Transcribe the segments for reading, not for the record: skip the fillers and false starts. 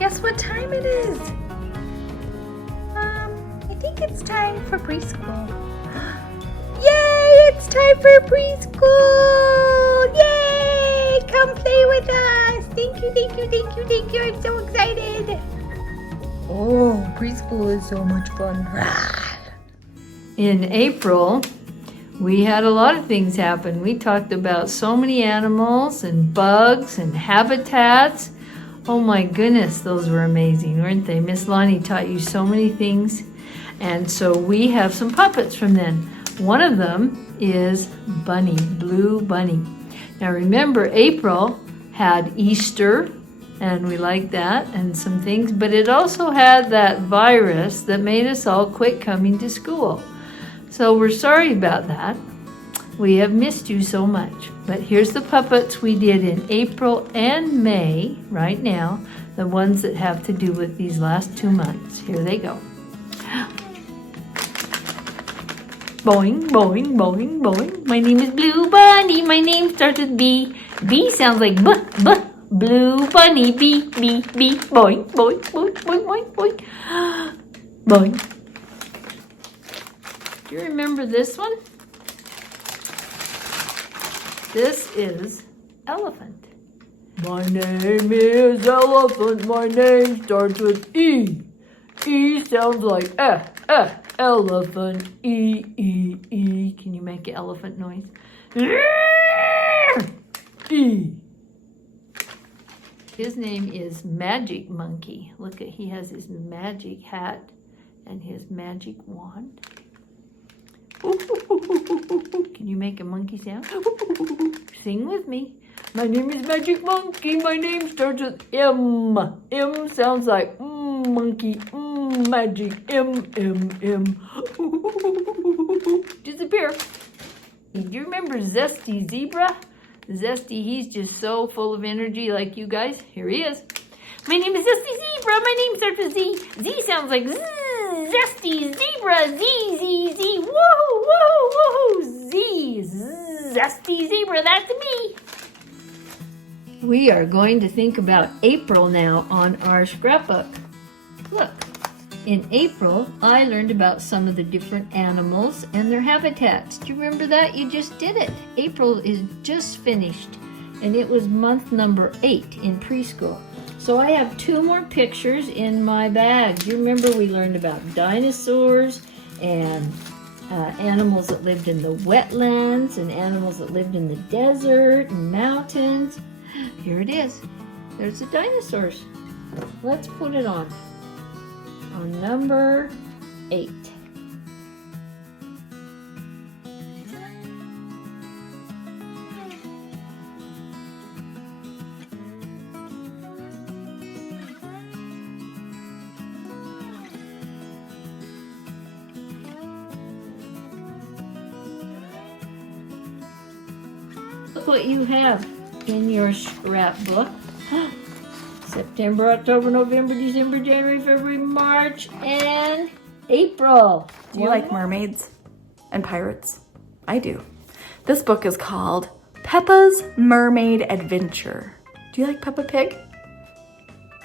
Guess what time it is? I think it's time for preschool. Yay! It's time for preschool! Yay! Come play with us! Thank you, thank you, thank you, thank you. I'm so excited. Oh, preschool is so much fun. In April, we had a lot of things happen. We talked about so many animals and bugs and habitats. Oh my goodness, those were amazing, weren't they? Miss Lonnie taught you so many things. And so we have some puppets from then. One of them is Bunny, Blue Bunny. Now remember, April had Easter, and we liked that and some things, but it also had that virus that made us all quit coming to school. So we're sorry about that. We have missed you so much. But here's the puppets we did in April and May, right now, the ones that have to do with these last 2 months. Here they go. Boing, boing, boing, boing. My name is Blue Bunny. My name starts with B. B sounds like B, B. Blue Bunny, B, B, B. Boing, boing, boing, boing, boing, boing. Boing. Do you remember this one? This is Elephant. My name is Elephant. My name starts with E. E sounds like elephant. E, E, E. Can you make an elephant noise? E. His name is Magic Monkey. Look at, he has his magic hat and his magic wand. Can you make a monkey sound? Sing with me. My name is Magic Monkey. My name starts with M. M sounds like monkey. Magic. M, M, M. Disappear. Do you remember Zesty Zebra? Zesty, he's just so full of energy like you guys. Here he is. My name is Zesty Zebra. My name starts with Z. Z sounds like Z. Zesty Zebra. Z, Z, Z. Woohoo, woohoo, woohoo. Z. Zesty Zebra. That's me. We are going to think about April now on our scrapbook. Look, in April, I learned about some of the different animals and their habitats. Do you remember that? You just did it. April is just finished, and it was month number 8 in preschool. So I have 2 more pictures in my bag. Do you remember we learned about dinosaurs and animals that lived in the wetlands and animals that lived in the desert and mountains? Here it is. There's the dinosaurs. Let's put it on number 8. Look what you have in your scrapbook. September, October, November, December, January, February, March, and April. Do you like mermaids and pirates? I do. This book is called Peppa's Mermaid Adventure. Do you like Peppa Pig?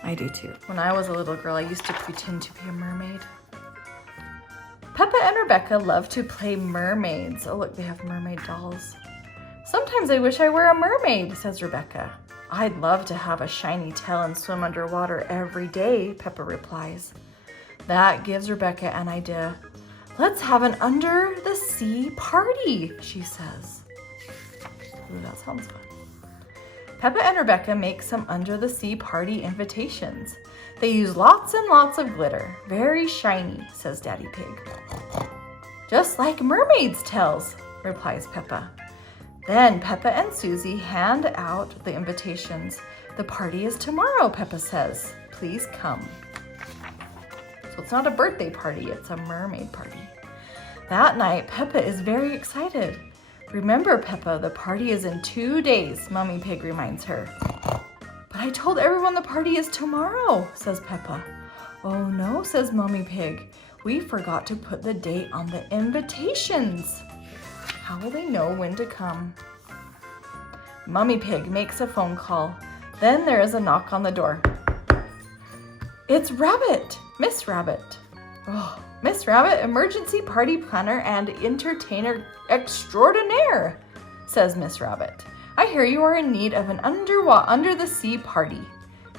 I do too. When I was a little girl, I used to pretend to be a mermaid. Peppa and Rebecca love to play mermaids. Oh look, they have mermaid dolls. Sometimes I wish I were a mermaid, says Rebecca. I'd love to have a shiny tail and swim underwater every day, Peppa replies. That gives Rebecca an idea. Let's have an under the sea party, she says. Ooh, that sounds fun. Peppa and Rebecca make some under the sea party invitations. They use lots and lots of glitter. Very shiny, says Daddy Pig. Just like mermaids' tails, replies Peppa. Then Peppa and Susie hand out the invitations. The party is tomorrow, Peppa says. Please come. So it's not a birthday party, it's a mermaid party. That night, Peppa is very excited. Remember, Peppa, the party is in 2 days, Mummy Pig reminds her. But I told everyone the party is tomorrow, says Peppa. Oh no, says Mummy Pig. We forgot to put the date on the invitations. How will they know when to come? Mummy Pig makes a phone call. Then there is a knock on the door. It's Rabbit, Miss Rabbit. Oh, Miss Rabbit, emergency party planner and entertainer extraordinaire, says Miss Rabbit. I hear you are in need of an under the sea party.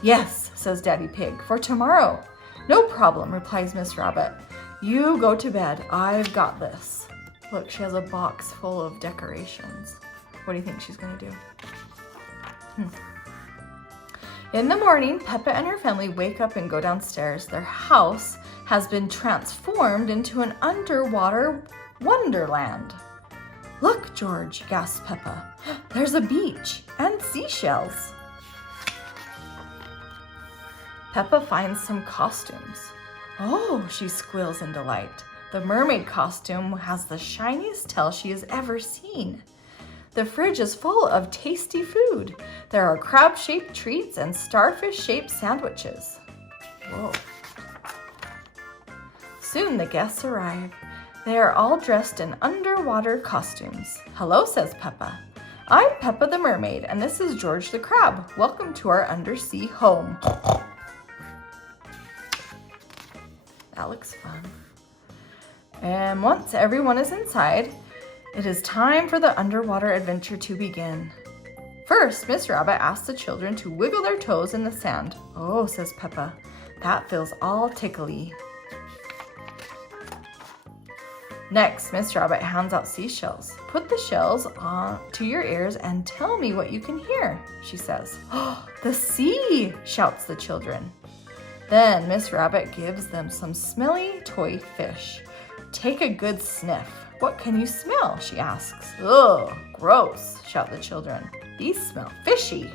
Yes, says Daddy Pig, for tomorrow. No problem, replies Miss Rabbit. You go to bed. I've got this. Look, she has a box full of decorations. What do you think she's going to do? In the morning, Peppa and her family wake up and go downstairs. Their house has been transformed into an underwater wonderland. Look, George, gasps Peppa. There's a beach and seashells. Peppa finds some costumes. Oh, she squeals in delight. The mermaid costume has the shiniest tail she has ever seen. The fridge is full of tasty food. There are crab-shaped treats and starfish-shaped sandwiches. Whoa. Soon the guests arrive. They are all dressed in underwater costumes. Hello, says Peppa. I'm Peppa the mermaid, and this is George the crab. Welcome to our undersea home. That looks fun. And once everyone is inside, it is time for the underwater adventure to begin. First, Miss Rabbit asks the children to wiggle their toes in the sand. Oh, says Peppa, that feels all tickly. Next, Miss Rabbit hands out seashells. Put the shells on to your ears and tell me what you can hear, she says. Oh, the sea, shouts the children. Then Miss Rabbit gives them some smelly toy fish. Take a good sniff. What can you smell? She asks. Ugh, gross, shout the children. These smell fishy.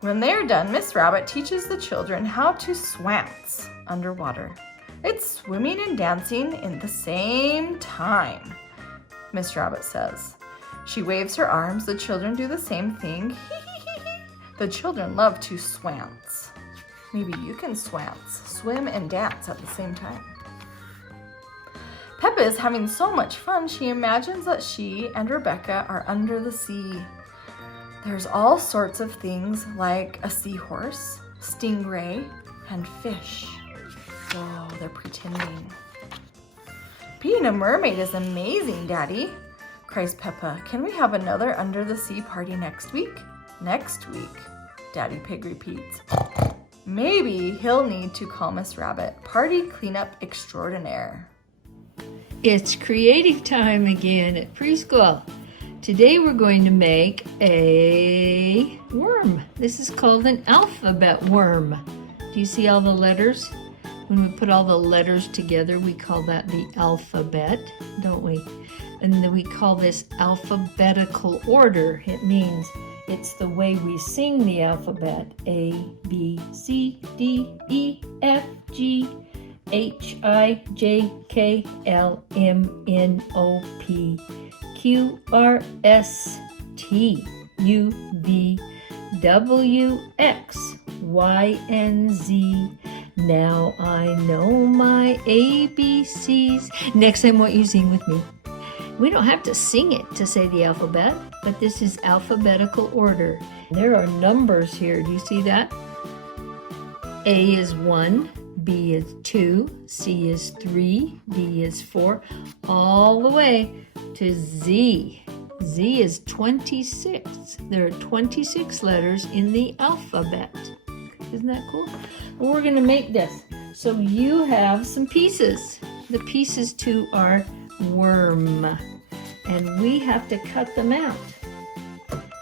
When they are done, Miss Rabbit teaches the children how to swance underwater. It's swimming and dancing in the same time, Miss Rabbit says. She waves her arms. The children do the same thing. The children love to swance. Maybe you can swance, swim and dance at the same time. Peppa is having so much fun, she imagines that she and Rebecca are under the sea. There's all sorts of things like a seahorse, stingray, and fish. Whoa, they're pretending. Being a mermaid is amazing, Daddy, cries Peppa. Can we have another under the sea party next week? Next week, Daddy Pig repeats. Maybe he'll need to call Miss Rabbit party cleanup extraordinaire. It's creative time again at preschool. Today we're going to make a worm. This is called an alphabet worm. Do you see all the letters? When we put all the letters together, we call that the alphabet, don't we? And then we call this alphabetical order. It means it's the way we sing the alphabet. A, B, C, D, E, F, G, H, I, J, K, L, M, N, O, P, Q, R, S, T, U, V, W, X, Y, and Z. Now I know my ABCs. Next time, what you sing with me. We don't have to sing it to say the alphabet, but this is alphabetical order. There are numbers here. Do you see that? A is 1, B is 2, C is 3, D is 4, all the way to Z. Z is 26. There are 26 letters in the alphabet. Isn't that cool? Well, we're going to make this. So you have some pieces. The pieces to our worm. And we have to cut them out.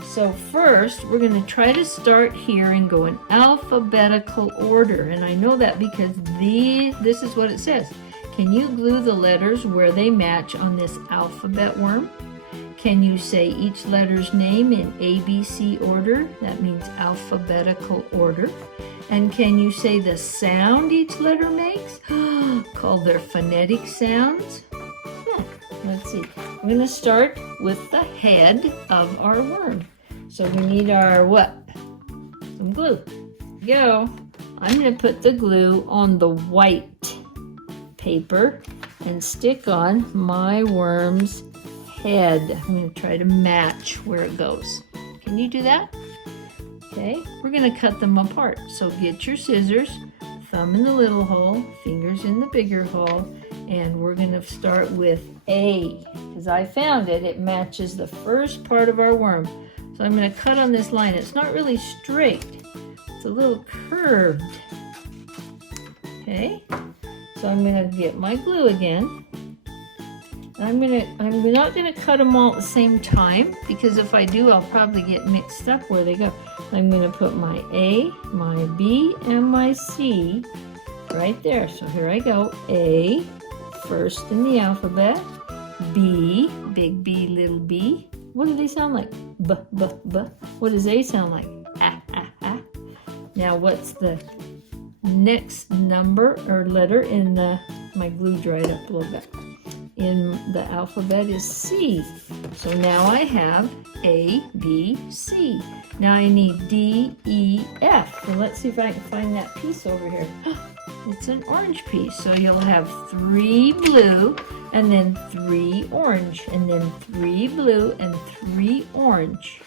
So first, we're going to try to start here and go in alphabetical order. And I know that because this is what it says. Can you glue the letters where they match on this alphabet worm? Can you say each letter's name in ABC order? That means alphabetical order. And can you say the sound each letter makes? Called their phonetic sounds? Let's see. We're going to start with the head of our worm. So we need our what? Some glue. Go. I'm going to put the glue on the white paper and stick on my worm's head. I'm going to try to match where it goes. Can you do that? Okay, we're gonna cut them apart. So get your scissors, thumb in the little hole, fingers in the bigger hole, and we're gonna start with A. Because I found it, it matches the first part of our worm. So I'm gonna cut on this line. It's not really straight, it's a little curved. Okay, so I'm gonna get my glue again. I'm not gonna cut them all at the same time, because if I do, I'll probably get mixed up where they go. I'm gonna put my A, my B, and my C right there. So here I go. A, first in the alphabet. B, big B, little b. What do they sound like? B, b, b. What does A sound like? Ah, ah, ah. Now what's the next number or letter in the, my glue dried up a little bit. In the alphabet is C. So now I have A, B, C. Now I need D, E, F. So let's see if I can find that piece over here. It's an orange piece. So you'll have 3 blue and then 3 orange and then 3 blue and 3 orange.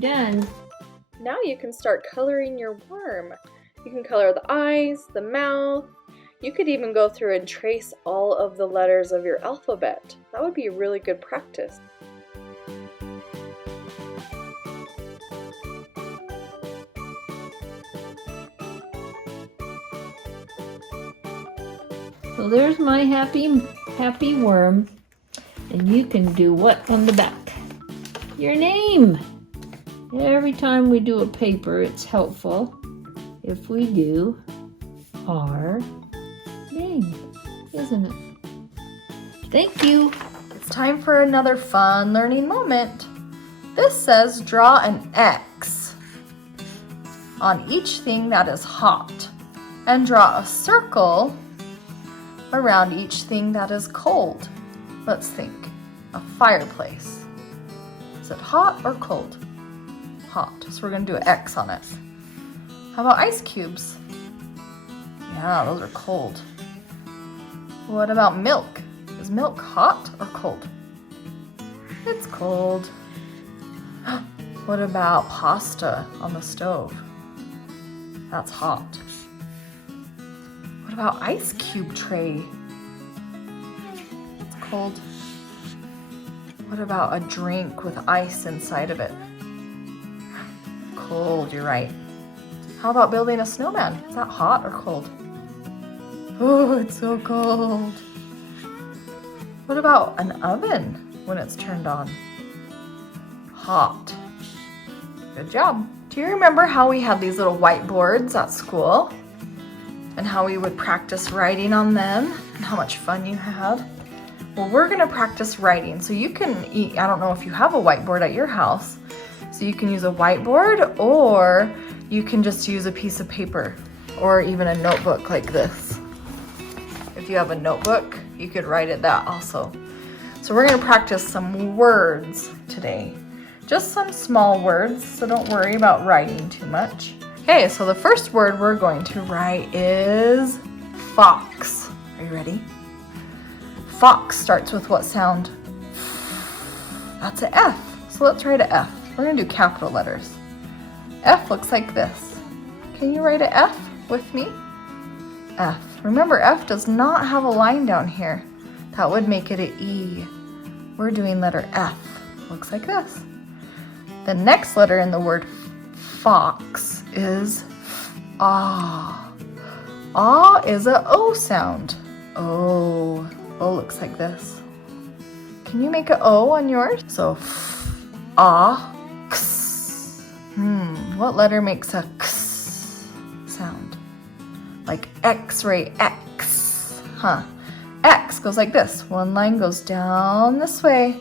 Done. Now you can start coloring your worm. You can color the eyes, the mouth. You could even go through and trace all of the letters of your alphabet. That would be a really good practice. So there's my happy worm. And you can do what on the back? Your name. Every time we do a paper, it's helpful if we do our name, isn't it? Thank you. It's time for another fun learning moment. This says draw an X on each thing that is hot and draw a circle around each thing that is cold. Let's think. A fireplace. Is it hot or cold? Hot. So we're going to do an X on it. How about ice cubes? Yeah, those are cold. What about milk? Is milk hot or cold? It's cold. What about pasta on the stove? That's hot. What about ice cube tray? It's cold. What about a drink with ice inside of it? Cold, you're right. How about building a snowman? Is that hot or cold? Oh, it's so cold. What about an oven when it's turned on? Hot. Good job. Do you remember how we had these little whiteboards at school? And how we would practice writing on them? And how much fun you had? Well, we're gonna practice writing. So you can, I don't know if you have a whiteboard at your house, so So you can use a whiteboard, or you can just use a piece of paper or even a notebook like this. If you have a notebook, you could write it that also. So we're gonna practice some words today. Just some small words, so don't worry about writing too much. Okay, so the first word we're going to write is fox. Are you ready? Fox starts with what sound? That's an F. So let's write an F. We're gonna do capital letters. F looks like this. Can you write an F with me? F. Remember, F does not have a line down here. That would make it an E. We're doing letter F. Looks like this. The next letter in the word fox is ah. Ah is a O sound. O. O looks like this. Can you make an O on yours? So ah, x. What letter makes a x sound? Like X-ray, X. Huh. X goes like this. One line goes down this way,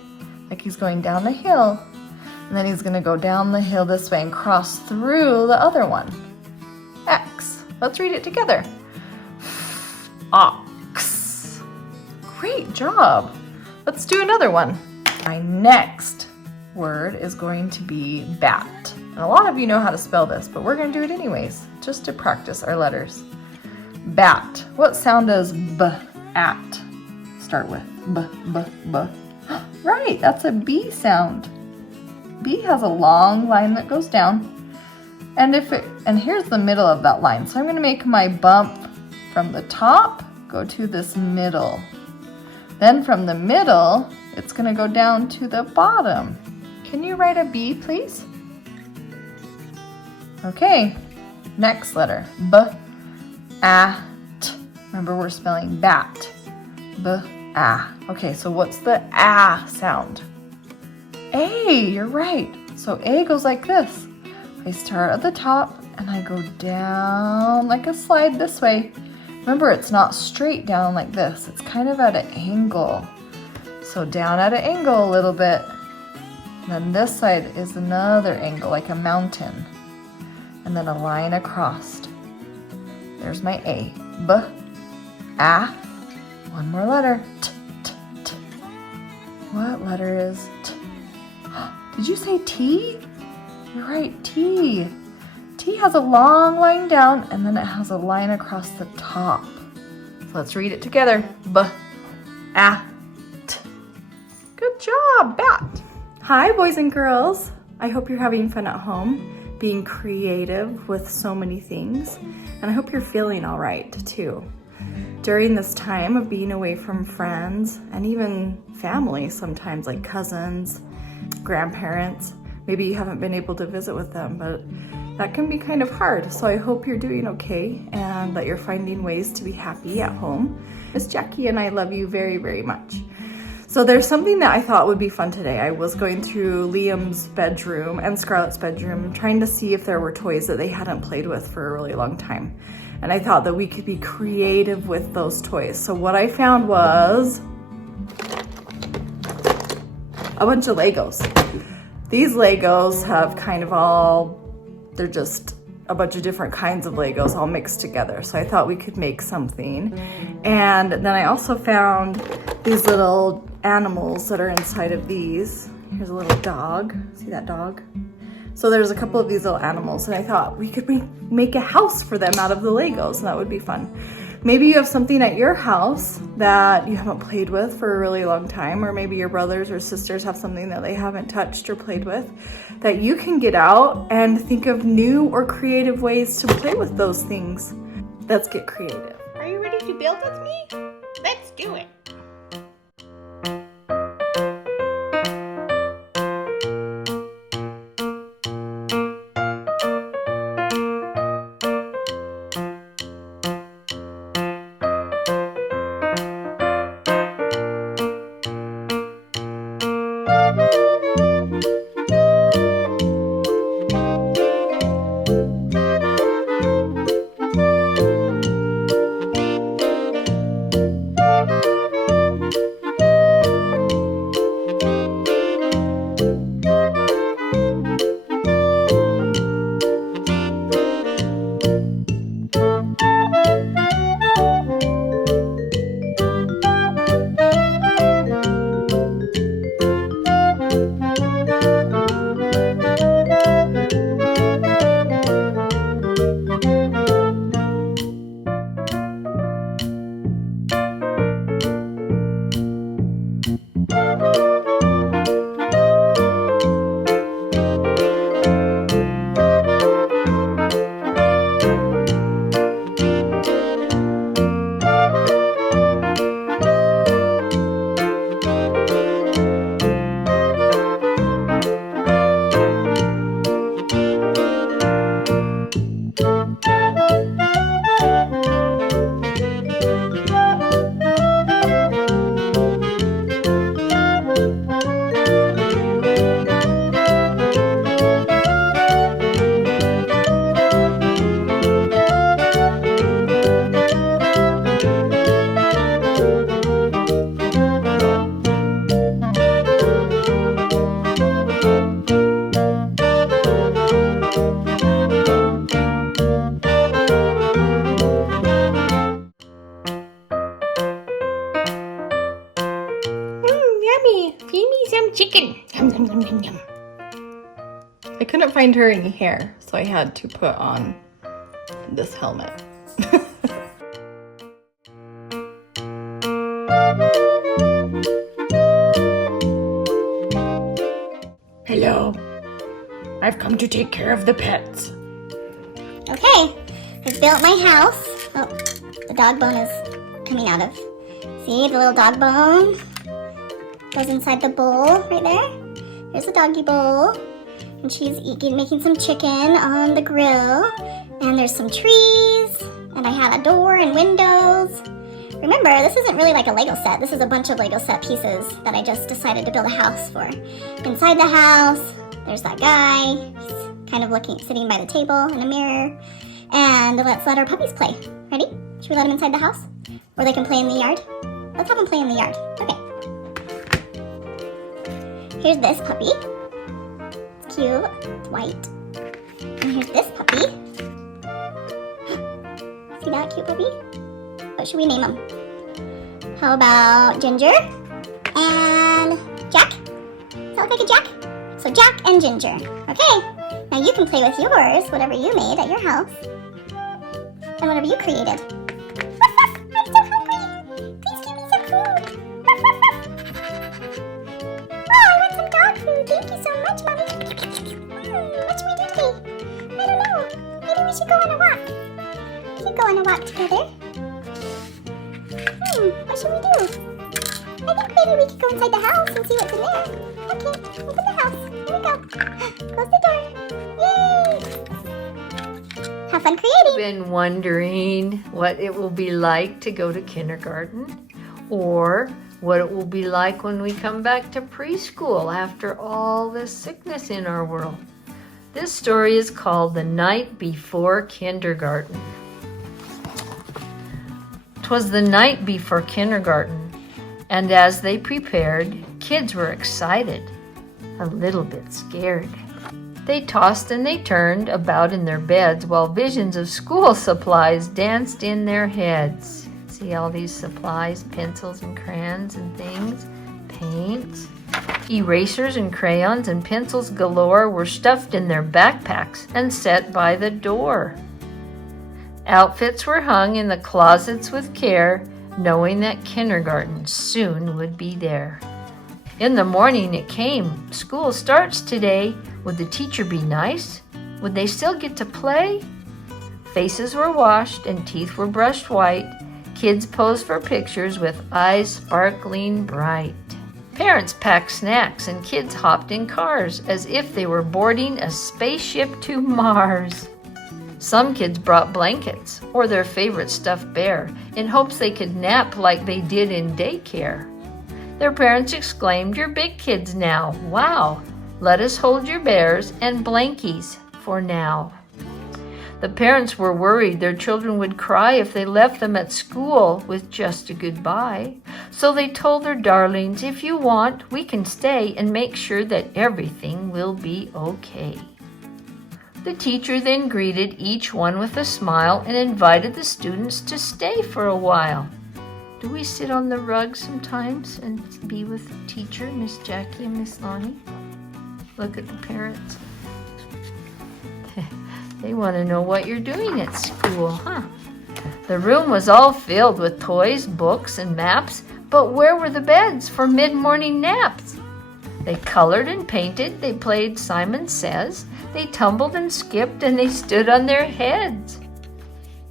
like he's going down a hill. And then he's gonna go down the hill this way and cross through the other one. X. Let's read it together. Ox. Great job. Let's do another one. My next word is going to be bat. And a lot of you know how to spell this, but we're gonna do it anyways, just to practice our letters. Bat. What sound does B at start with? B, B, B. Right, that's a B sound. B has a long line that goes down. And here's the middle of that line. So I'm gonna make my bump from the top, go to this middle. Then from the middle, it's gonna go down to the bottom. Can you write a B, please? Okay, next letter, B, A, T. Remember, we're spelling bat. B, A. Okay, so what's the A sound? A, you're right. So A goes like this. I start at the top and I go down like a slide this way. Remember, it's not straight down like this. It's kind of at an angle. So down at an angle a little bit. And then this side is another angle, like a mountain. And then a line across. There's my A. B, A. One more letter. T, T, T. What letter is T? Did you say T? You're right, T. T has a long line down and then it has a line across the top. So let's read it together. B, A, T. Good job, bat. Hi, boys and girls. I hope you're having fun at home, being creative with so many things. And I hope you're feeling all right too. During this time of being away from friends and even family sometimes, like cousins, grandparents, maybe you haven't been able to visit with them, but that can be kind of hard. So I hope you're doing okay and that you're finding ways to be happy at home. Miss Jackie and I love you very, very much. So there's something that I thought would be fun today. I was going through Liam's bedroom and Scarlett's bedroom, trying to see if there were toys that they hadn't played with for a really long time. And I thought that we could be creative with those toys. So what I found was a bunch of Legos. These Legos have kind of they're just a bunch of different kinds of Legos all mixed together. So I thought we could make something. And then I also found these little animals that are inside of these. Here's a little dog. See that dog? So there's a couple of these little animals and I thought we could make a house for them out of the Legos, and that would be fun. Maybe you have something at your house that you haven't played with for a really long time, or maybe your brothers or sisters have something that they haven't touched or played with that you can get out and think of new or creative ways to play with those things. Let's get creative. Are you ready to build with me? Let's do it. find her any hair, so I had to put on this helmet. Hello. I've come to take care of the pets. Okay, I've built my house. Oh, the dog bone is coming out of. See, the little dog bone goes inside the bowl right there. There's the doggy bowl. And she's making some chicken on the grill. And there's some trees. And I have a door and windows. Remember, this isn't really like a Lego set. This is a bunch of Lego set pieces that I just decided to build a house for. Inside the house, there's that guy. He's kind of sitting by the table in a mirror. And let's let our puppies play. Ready? Should we let them inside the house? Or they can play in the yard? Let's have them play in the yard. Okay. Here's this puppy. It's cute. It's white. And here's this puppy. See that cute puppy? What should we name him? How about Ginger and Jack? Does that look like a Jack? So Jack and Ginger. Okay. Now you can play with yours, whatever you made at your house. And whatever you created. I'm so hungry. Please give me some food. Oh, I want some dog food. Thank you so much, Mommy. What should we do today? I don't know. Maybe we should go on a walk. We should go on a walk together. What should we do? I think maybe we could go inside the house and see what's in there. Okay, open the house. Here we go. Close the door. Yay! Have fun creating. Been wondering what it will be like to go to kindergarten, or what it will be like when we come back to preschool after all this sickness in our world. This story is called The Night Before Kindergarten. 'Twas the night before kindergarten, and as they prepared, kids were excited, a little bit scared. They tossed and they turned about in their beds while visions of school supplies danced in their heads. See all these supplies, pencils and crayons and things, paints, erasers and crayons and pencils galore were stuffed in their backpacks and set by the door. Outfits were hung in the closets with care, knowing that kindergarten soon would be there. In the morning it came. School starts today. Would the teacher be nice? Would they still get to play? Faces were washed and teeth were brushed white. Kids posed for pictures with eyes sparkling bright. Parents packed snacks and kids hopped in cars as if they were boarding a spaceship to Mars. Some kids brought blankets or their favorite stuffed bear in hopes they could nap like they did in daycare. Their parents exclaimed, "You're big kids now. Wow! Let us hold your bears and blankies for now." The parents were worried their children would cry if they left them at school with just a goodbye. So they told their darlings, "If you want, we can stay and make sure that everything will be okay." The teacher then greeted each one with a smile and invited the students to stay for a while. Do we sit on the rug sometimes and be with the teacher, Miss Jackie and Miss Lonnie? Look at the parents. They want to know what you're doing at school, huh? The room was all filled with toys, books, and maps, but where were the beds for mid-morning naps? They colored and painted, they played Simon Says, they tumbled and skipped, and they stood on their heads.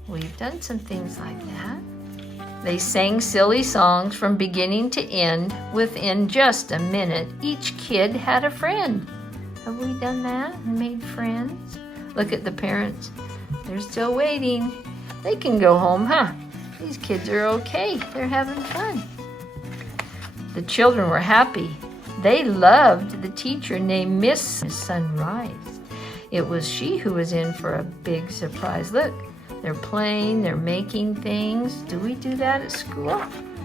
We've done some things like that. They sang silly songs from beginning to end. Within just a minute, each kid had a friend. Have we done that and made friends? Look at the parents. They're still waiting. They can go home, huh? These kids are okay. They're having fun. The children were happy. They loved the teacher named Miss Sunrise. It was she who was in for a big surprise. Look, they're playing, they're making things. Do we do that at school?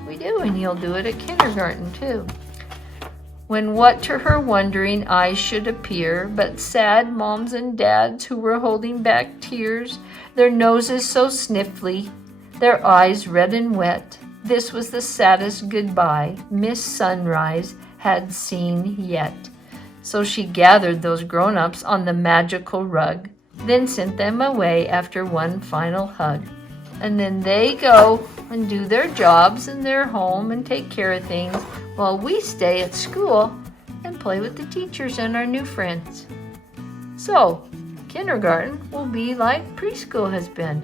We do, and you'll do it at kindergarten too. When what to her wondering eyes should appear, but sad moms and dads who were holding back tears, their noses so sniffly, their eyes red and wet. This was the saddest goodbye Miss Sunrise had seen yet. So she gathered those grown-ups on the magical rug, then sent them away after one final hug. And then they go and do their jobs in their home and take care of things while we stay at school and play with the teachers and our new friends. So, kindergarten will be like preschool has been.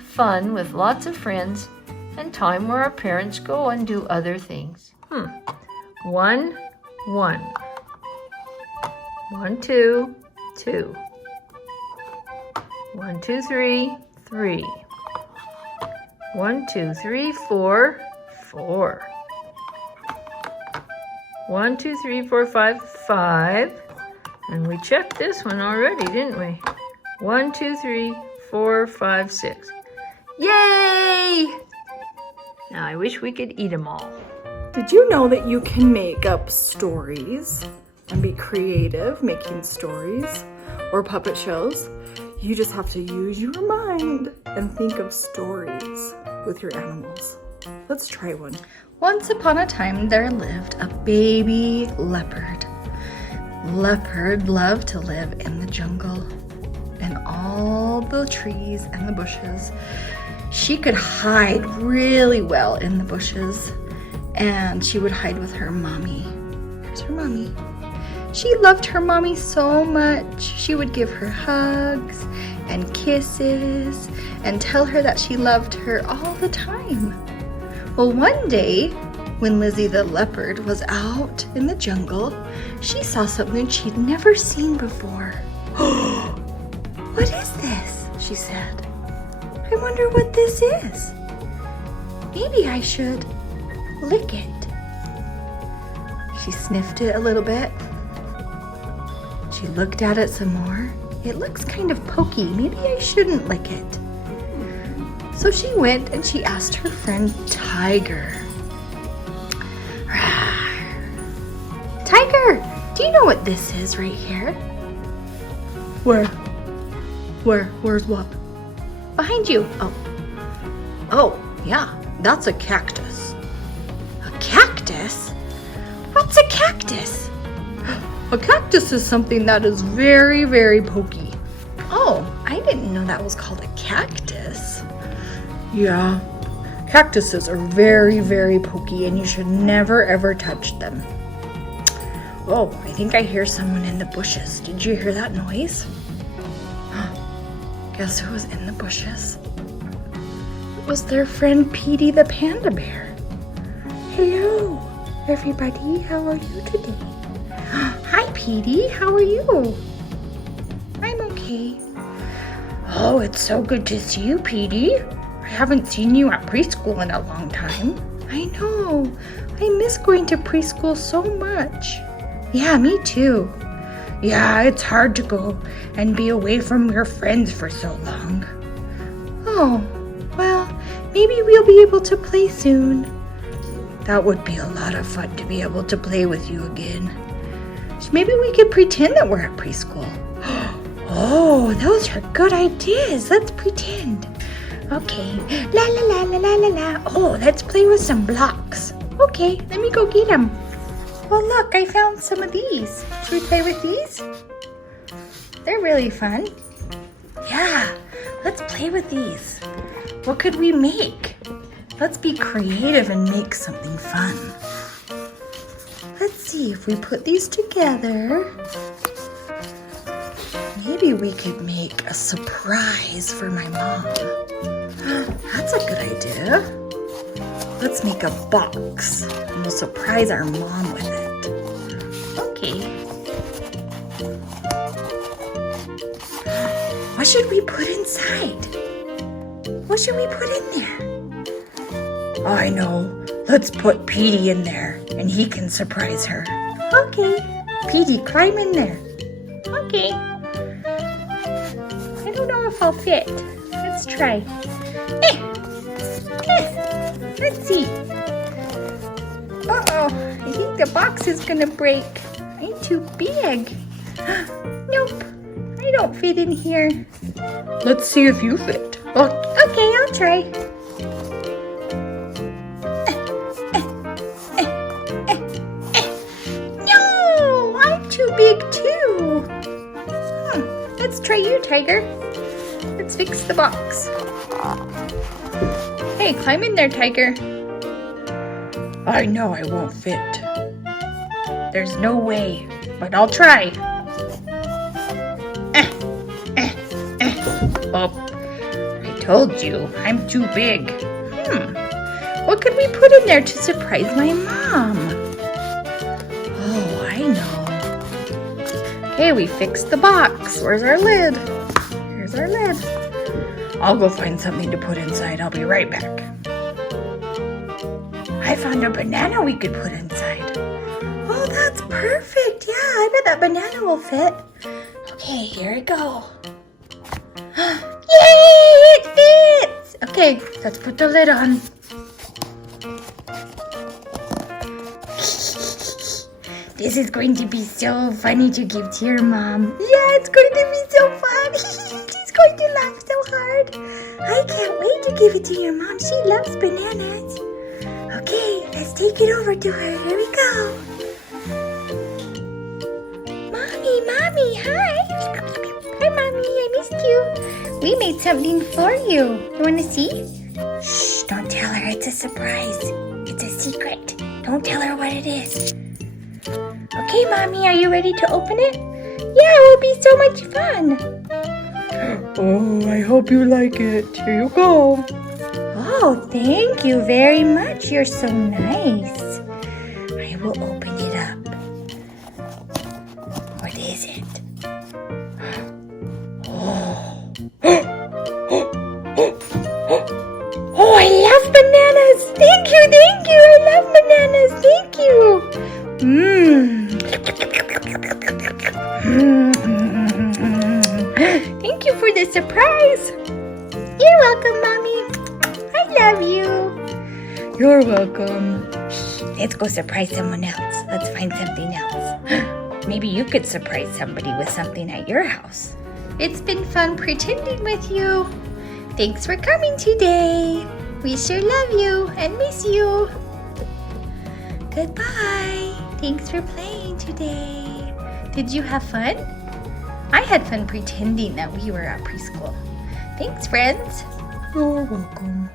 Fun with lots of friends and time where our parents go and do other things. 1, 1. 1, 2, 2. 1, 2, 3, 3. 1, 2, 3, 4, 4. 1, 2, 3, 4, 5, 5. And we checked this one already, didn't we? 1, 2, 3, 4, 5, 6. Yay! Now I wish we could eat them all. Did you know that you can make up stories and be creative making stories or puppet shows? You just have to use your mind and think of stories with your animals. Let's try one. Once upon a time, there lived a baby leopard. Leopard loved to live in the jungle, in all the trees and the bushes. She could hide really well in the bushes, and she would hide with her mommy. Here's her mommy. She loved her mommy so much. She would give her hugs and kisses and tell her that she loved her all the time. Well, one day, when Lizzie the leopard was out in the jungle, she saw something she'd never seen before. "What is this?" she said. "I wonder what this is. Maybe I should lick it." She sniffed it a little bit. She looked at it some more. "It looks kind of pokey. Maybe I shouldn't lick it." So she went and she asked her friend Tiger. "Tiger, do you know what this is right here?" Where's what? Behind you. Oh, yeah, that's a cactus. A cactus? What's a cactus? A cactus is something that is very, very pokey. Oh, I didn't know that was called a cactus. Yeah, cactuses are very, very pokey and you should never ever touch them. Oh, I think I hear someone in the bushes. Did you hear that noise? Guess who was in the bushes? It was their friend Petey the panda bear. "Hello, everybody. How are you today?" "Hi, Petey. How are you?" "I'm okay." "Oh, it's so good to see you, Petey. I haven't seen you at preschool in a long time." "I know. I miss going to preschool so much." "Yeah, me too." "Yeah, it's hard to go and be away from your friends for so long." "Oh, well, maybe we'll be able to play soon." "That would be a lot of fun to be able to play with you again." "Maybe we could pretend that we're at preschool." "Oh, those are good ideas. Let's pretend." "Okay, la la la la la la la. Oh, let's play with some blocks." "Okay, let me go get them." "Oh, look, I found some of these. Should we play with these?" "They're really fun." "Yeah, let's play with these. What could we make? Let's be creative and make something fun." Let's see if we put these together. Maybe we could make a surprise for my mom. That's a good idea. Let's make a box and we'll surprise our mom with it. Okay. What should we put inside? What should we put in there? I know. Let's put Petey in there and he can surprise her. Okay. Petey, climb in there. Okay. I don't know if I'll fit. Let's try. Let's see. Uh-oh, I think the box is gonna break. I'm too big. Nope, I don't fit in here. Let's see if you fit. Oh, okay, I'll try. No, I'm too big try you, Tiger. Let's fix the box. Hey, climb in there, Tiger. I know I won't fit. There's no way, but I'll try. Oh, I told you, I'm too big. What could we put in there to surprise my mom? Oh, I know. Okay, we fixed the box. Where's our lid? Here's our lid. I'll go find something to put inside. I'll be right back. I found a banana we could put inside. Oh, that's perfect. Yeah, I bet that banana will fit. Okay, here we go. Yay, it fits! Okay, let's put the lid on. This is going to be so funny to give to your mom. Yeah, it's going to be so fun. She's going to laugh so hard. I can't wait to give it to your mom. She loves bananas. Okay, let's take it over to her. Here we go. Mommy, hi. Hi, Mommy, I missed you. We made something for you. You want to see? Shh, don't tell her. It's a surprise. It's a secret. Don't tell her what it is. Okay, Mommy, are you ready to open it? Yeah, it will be so much fun. Oh, I hope you like it. Here you go. Oh, thank you very much. You're so nice. I will open it up. What is it? Oh. Oh, I love bananas. Thank you. I love bananas. Thank you. Thank you for the surprise. You're welcome, Mommy. I love you. You're welcome. Let's go surprise someone else. Let's find something else. Maybe you could surprise somebody with something at your house. It's been fun pretending with you. Thanks for coming today. We sure love you and miss you. Goodbye. Thanks for playing today. Did you have fun? I had fun pretending that we were at preschool. Thanks, friends. You're welcome.